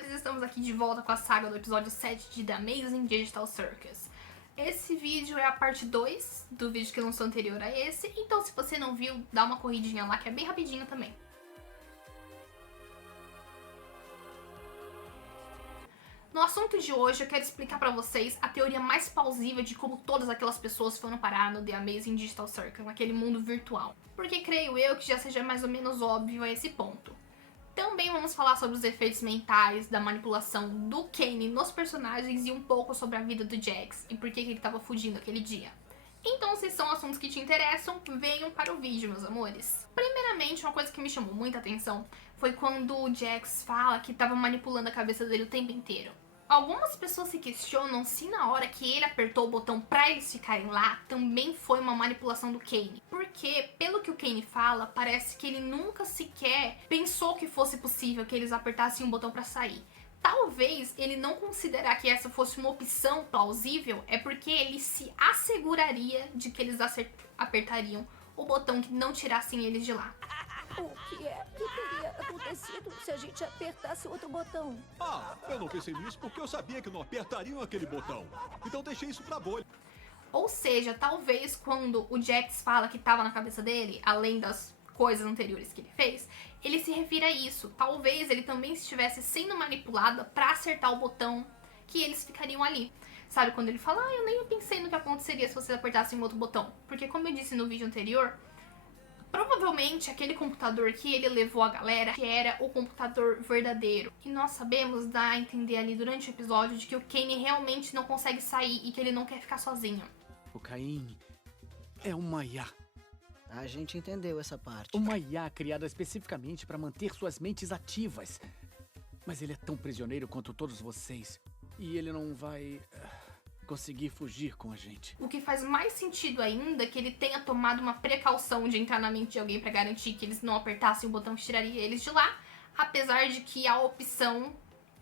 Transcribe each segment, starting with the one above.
amores, estamos aqui de volta com a saga do episódio 7 de The Amazing Digital Circus. Esse vídeo é a parte 2 do vídeo que lançou anterior a esse, então se você não viu, dá uma corridinha lá que é bem rapidinho também. No assunto de hoje, eu quero explicar pra vocês a teoria mais plausível de como todas aquelas pessoas foram parar no The Amazing Digital Circus, naquele mundo virtual. Porque creio eu que já seja mais ou menos óbvio a esse ponto. Também vamos falar sobre os efeitos mentais da manipulação do Kane nos personagens e um pouco sobre a vida do Jax e por que ele estava fugindo aquele dia. Então, se são assuntos que te interessam, venham para o vídeo, meus amores. Primeiramente, uma coisa que me chamou muita atenção foi quando o Jax fala que estava manipulando a cabeça dele o tempo inteiro. Algumas pessoas se questionam se na hora que ele apertou o botão pra eles ficarem lá, também foi uma manipulação do Kane. Porque, pelo que o Kane fala, parece que ele nunca sequer pensou que fosse possível que eles apertassem um botão pra sair. Talvez ele não considerar que essa fosse uma opção plausível, é porque ele se asseguraria de que eles apertariam o botão que não tirassem eles de lá. O que é que teria acontecido se a gente apertasse outro botão? Eu não pensei nisso porque eu sabia que não apertariam aquele botão. Então deixei isso pra bolha. Ou seja, talvez quando o Jax fala que estava na cabeça dele, além das coisas anteriores que ele fez, ele se refere a isso. Talvez ele também estivesse sendo manipulado pra acertar o botão que eles ficariam ali. Sabe, quando ele fala, eu nem pensei no que aconteceria se vocês apertassem um outro botão. Porque como eu disse no vídeo anterior, provavelmente aquele computador que ele levou a galera que era o computador verdadeiro. E nós sabemos, dá a entender ali durante o episódio, de que o Kane realmente não consegue sair e que ele não quer ficar sozinho. O Caim é uma IA. A gente entendeu essa parte. Uma IA criada especificamente para manter suas mentes ativas. Mas ele é tão prisioneiro quanto todos vocês. E ele não vai conseguir fugir com a gente. O que faz mais sentido ainda é que ele tenha tomado uma precaução de entrar na mente de alguém pra garantir que eles não apertassem o botão que tiraria eles de lá, apesar de que a opção,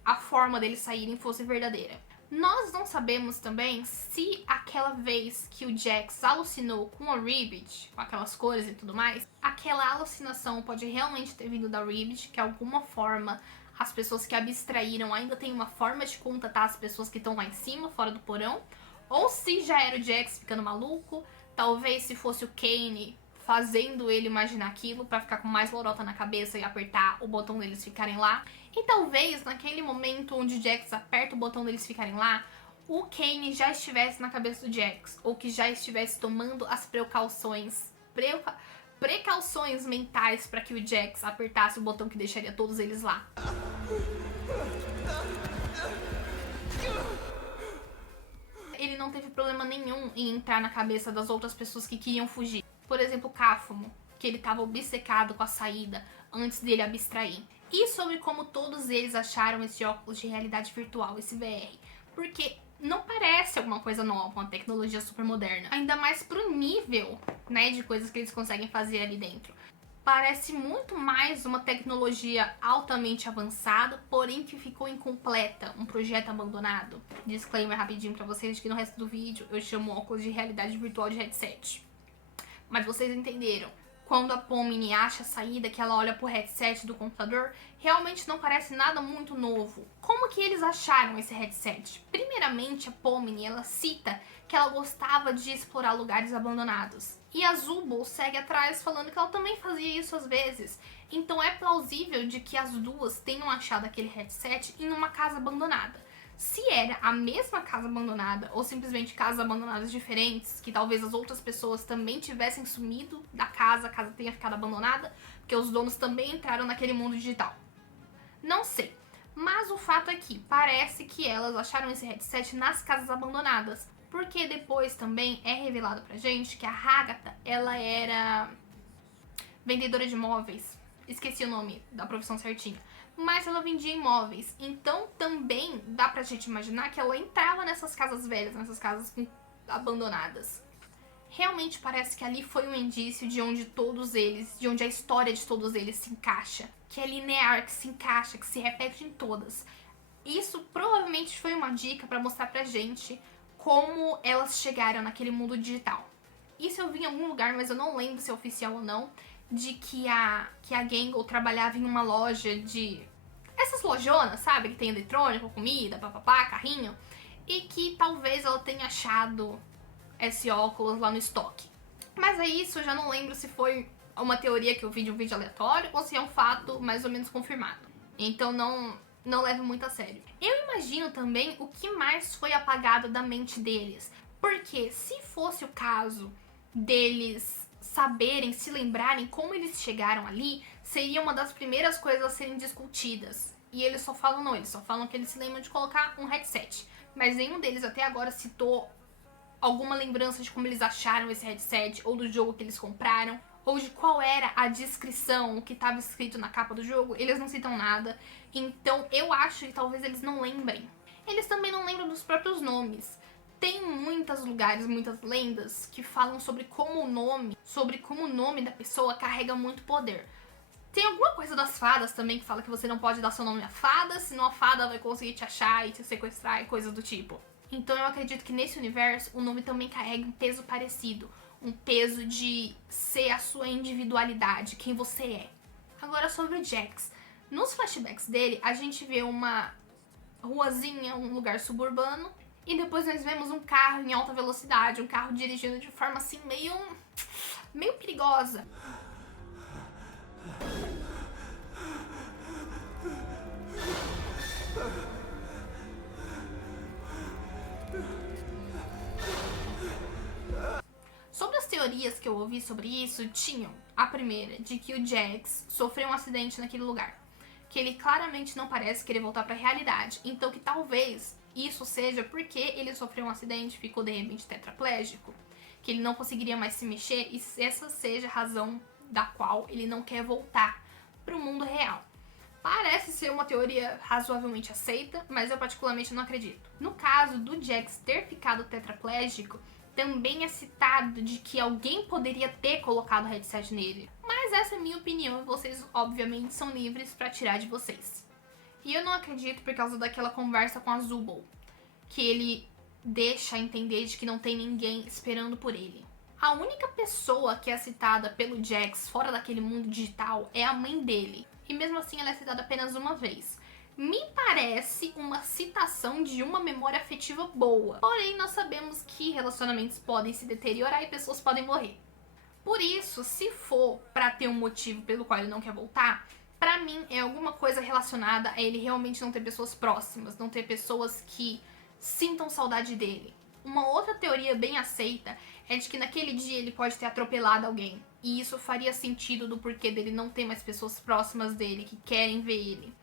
a forma deles saírem fosse verdadeira. Nós não sabemos também se aquela vez que o Jax alucinou com a Ribbit, com aquelas cores e tudo mais, aquela alucinação pode realmente ter vindo da Ribbit, que alguma forma as pessoas que abstraíram ainda tem uma forma de contatar as pessoas que estão lá em cima, fora do porão, ou se já era o Jax ficando maluco, talvez se fosse o Kane fazendo ele imaginar aquilo pra ficar com mais lorota na cabeça e apertar o botão deles ficarem lá. E talvez naquele momento onde o Jax aperta o botão deles ficarem lá, o Kane já estivesse na cabeça do Jax, ou que já estivesse tomando as precauções mentais para que o Jax apertasse o botão que deixaria todos eles lá. Ele não teve problema nenhum em entrar na cabeça das outras pessoas que queriam fugir. Por exemplo, o Cáfumo, que ele estava obcecado com a saída antes dele abstrair. E sobre como todos eles acharam esse óculos de realidade virtual, esse VR. Porque não parece alguma coisa nova, uma tecnologia super moderna. Ainda mais pro nível, né, de coisas que eles conseguem fazer ali dentro. Parece muito mais uma tecnologia altamente avançada, porém que ficou incompleta, um projeto abandonado. Disclaimer rapidinho pra vocês de que no resto do vídeo eu chamo óculos de realidade virtual de headset. Mas vocês entenderam. Quando a Pomini acha a saída, que ela olha pro headset do computador, realmente não parece nada muito novo. Como que eles acharam esse headset? Primeiramente, a Pomini, ela cita que ela gostava de explorar lugares abandonados. E a Zubul segue atrás falando que ela também fazia isso às vezes. Então é plausível de que as duas tenham achado aquele headset em uma casa abandonada. Se era a mesma casa abandonada ou simplesmente casas abandonadas diferentes, que talvez as outras pessoas também tivessem sumido da casa, a casa tenha ficado abandonada, porque os donos também entraram naquele mundo digital. Não sei, mas o fato é que parece que elas acharam esse headset nas casas abandonadas, porque depois também é revelado pra gente que a Hagatha, ela era vendedora de imóveis, esqueci o nome da profissão certinho. Mas ela vendia imóveis, então também dá pra gente imaginar que ela entrava nessas casas velhas, nessas casas abandonadas. Realmente parece que ali foi um indício de onde todos eles, de onde a história de todos eles se encaixa, que é linear, que se encaixa, que se repete em todas. Isso provavelmente foi uma dica pra mostrar pra gente como elas chegaram naquele mundo digital. Isso eu vi em algum lugar, mas eu não lembro se é oficial ou não, de que a Gangle trabalhava em uma loja de essas lojonas, sabe? Que tem eletrônico, comida, papapá, carrinho. E que talvez ela tenha achado esse óculos lá no estoque. Mas aí isso eu já não lembro se foi uma teoria que eu vi de um vídeo aleatório ou se é um fato mais ou menos confirmado. Então não levo muito a sério. Eu imagino também o que mais foi apagado da mente deles. Porque se fosse o caso deles saberem, se lembrarem como eles chegaram ali, seria uma das primeiras coisas a serem discutidas. E eles só falam não, eles só falam que eles se lembram de colocar um headset. Mas nenhum deles até agora citou alguma lembrança de como eles acharam esse headset, ou do jogo que eles compraram, ou de qual era a descrição, o que estava escrito na capa do jogo. Eles não citam nada. Então eu acho que talvez eles não lembrem. Eles também não lembram dos próprios nomes. Tem muitos lugares, muitas lendas que falam sobre como o nome da pessoa carrega muito poder. Tem alguma coisa das fadas também que fala que você não pode dar seu nome a fada, senão a fada vai conseguir te achar e te sequestrar e coisas do tipo. Então eu acredito que nesse universo o nome também carrega um peso parecido. Um peso de ser a sua individualidade, quem você é. Agora sobre o Jax. Nos flashbacks dele, a gente vê uma ruazinha, um lugar suburbano. E depois nós vemos um carro em alta velocidade, um carro dirigindo de forma assim meio perigosa. Sobre as teorias que eu ouvi sobre isso, tinham a primeira, de que o Jax sofreu um acidente naquele lugar. Que ele claramente não parece querer voltar para a realidade. Então que talvez isso seja porque ele sofreu um acidente e ficou de repente tetraplégico. Que ele não conseguiria mais se mexer e essa seja a razão da qual ele não quer voltar para o mundo real. Parece ser uma teoria razoavelmente aceita, mas eu particularmente não acredito. No caso do Jax ter ficado tetraplégico, também é citado de que alguém poderia ter colocado o headset nele. Mas essa é a minha opinião e vocês obviamente são livres para tirar de vocês. E eu não acredito por causa daquela conversa com a Zubul, que ele deixa entender de que não tem ninguém esperando por ele. A única pessoa que é citada pelo Jax fora daquele mundo digital é a mãe dele. E mesmo assim ela é citada apenas uma vez. Me parece uma citação de uma memória afetiva boa. Porém, nós sabemos que relacionamentos podem se deteriorar e pessoas podem morrer. Por isso, se for pra ter um motivo pelo qual ele não quer voltar, pra mim é alguma coisa relacionada a ele realmente não ter pessoas próximas, não ter pessoas que sintam saudade dele. Uma outra teoria bem aceita é de que naquele dia ele pode ter atropelado alguém. E isso faria sentido do porquê dele não ter mais pessoas próximas dele que querem ver ele.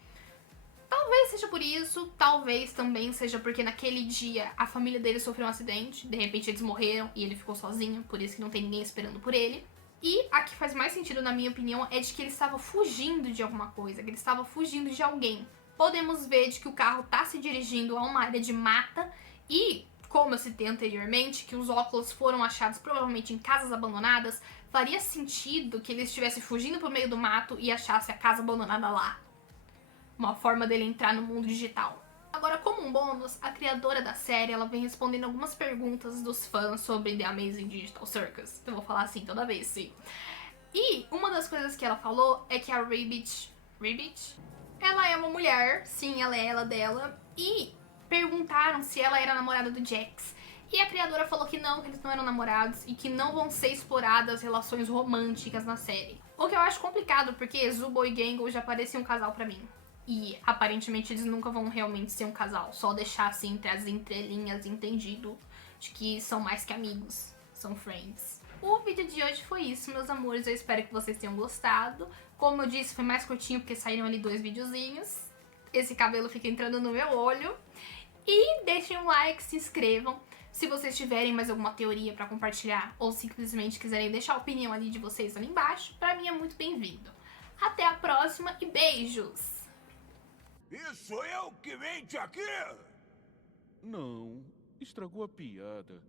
Talvez seja por isso, talvez também seja porque naquele dia a família dele sofreu um acidente, de repente eles morreram e ele ficou sozinho, por isso que não tem ninguém esperando por ele. E a que faz mais sentido na minha opinião é de que ele estava fugindo de alguma coisa, que ele estava fugindo de alguém. Podemos ver de que o carro está se dirigindo a uma área de mata e, como eu citei anteriormente, que os óculos foram achados provavelmente em casas abandonadas, faria sentido que ele estivesse fugindo pro meio do mato e achasse a casa abandonada lá. Uma forma dele entrar no mundo digital. Agora, como um bônus, a criadora da série, ela vem respondendo algumas perguntas dos fãs sobre The Amazing Digital Circus. Eu vou falar assim toda vez, sim. E uma das coisas que ela falou é que a Ribbit, ela é uma mulher, sim, ela é ela dela, e perguntaram se ela era namorada do Jax. E a criadora falou que não, que eles não eram namorados e que não vão ser exploradas relações românticas na série. O que eu acho complicado, porque Zubul e Gangle já pareciam um casal pra mim. E aparentemente eles nunca vão realmente ser um casal. Só deixar assim entre as entrelinhas entendido de que são mais que amigos. São friends. O vídeo de hoje foi isso, meus amores. Eu espero que vocês tenham gostado. Como eu disse, foi mais curtinho porque saíram ali 2 videozinhos. Esse cabelo fica entrando no meu olho. E deixem um like, se inscrevam. Se vocês tiverem mais alguma teoria pra compartilhar ou simplesmente quiserem deixar a opinião ali de vocês ali embaixo, pra mim é muito bem-vindo. Até a próxima e beijos! Isso eu que mente aqui? Não, estragou a piada.